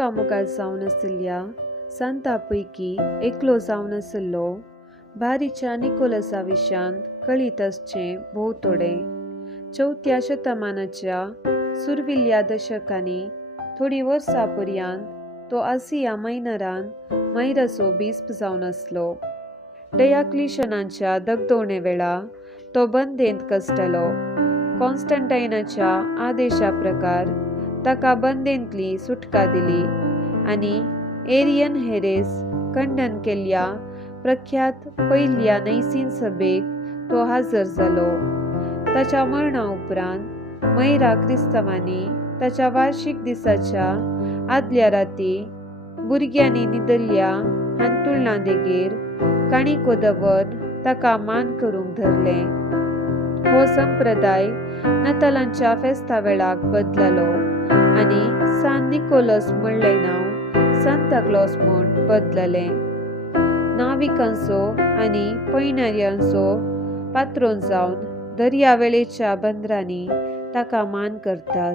लोकां जावन आशिल्ल्या संतां पैकी एकलो जावन आशिल्लो बारीच्या निकोलसा विशांत कळीत आसचें भोव थोडें. 4थ्या शतमानाच्या सुरविल्ल्या दशकांनी थोडीं वर्सां पर्यंत तो आसिया मायनरांत मायराचो बिस्प जावन आसलो. डयाक्लिशनाच्या दगदवणे वेळा तो बंदेंत कसटलो. कॉन्स्टंटायनाच्या आदेशा प्रकार ताका बंदेंतली सुटका दिली आनी एरियन हेरेस खंडन केल्ल्या प्रख्यात पयल्या नैसीन सभेक तो हाजर जालो. ताच्या मरणा उपरांत मायरा क्रिस्तवांनी ताच्या वार्षिक दिसाच्या आदल्या राती भुरग्यांनी न्हिदल्ल्या हांतुरणां देगेर काणिको दवरून ताका मान करूंक धरलें. हो संप्रदाय नातालांच्या फेस्ता वेळाक बदललो आनी सान निकोलस म्हणलें नांव सांता क्लॉस म्हूण बदललें. नाविकांचो आनी पैणाऱ्यांचो पात्रोन जावन दर्यावेळेच्या बंदरांनी ताका मान करतात.